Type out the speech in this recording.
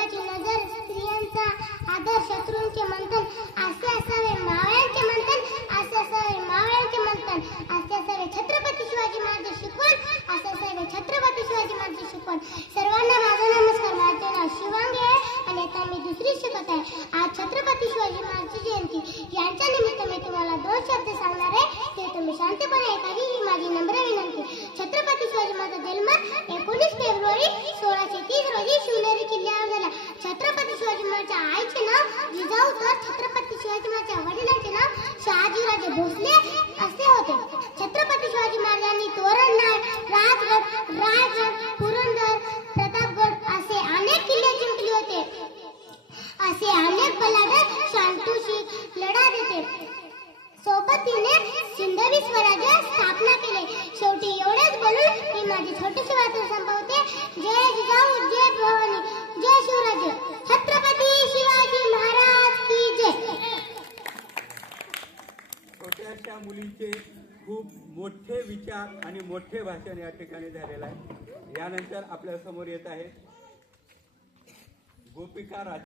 गर्वाची नजर, स्त्रियांचा आदर, शत्रूंचे मंथन असे असावे मावळ्यांचे मंथन, असे असावे मावळ्यांचे मंथन, असे असावे छत्रपती शिवाजी महाराज शिकवण, असे असावे छत्रपती शिवाजी महाराज शिकवण. सर्वांना माझा नमस्कार. माझे नाव शिवांगी आहे आणि आता मी दुसरी शिकत आहे. आज छत्रपती शिवाजी महाराज जयंती, यांच्या निमित्त मी तुम्हाला 2 शब्द सांगणार आहे, ते तुम्ही शांतपणे ऐकावी ही माझी नम्र विनंती. छत्रपती शिवाजी महाराज जन्म 19 फेब्रुवारी 1630 रोजी शिवनेरी किल्ल्यावर झाला. छत्रपती शिवाजी महाराजच्या आईचे नाव जिजाऊ तर छत्रपती शिवाजी महाराजच्या वडिलांचे नाव शहाजीराजे भोसले असे होते. छत्रपती शिवाजी महाराजांनी तोरणनाळ, राजगड, रायगड, पुरंदर, प्रतापगड असे अनेक किल्ले जिंकले होते. असे अनेक बलाढ्य शांतूशी लढा देते. सोबतीने सिंधवी स्वराज्य स्थापना केले. शेवटी एवढेच बोलून मी माझी छोटीशी वाचून संपवते. जय जिजाऊ, जय भवानी, जय शिवराज्य. छत्रपती शिवाजी महाराज की जय. छोट्याशा मुलीचे खूप मोठे विचार आणि मोठे भाषण या ठिकाणी झालेलं आहे. यानंतर आपल्या समोर येत आहे गोपिका राज.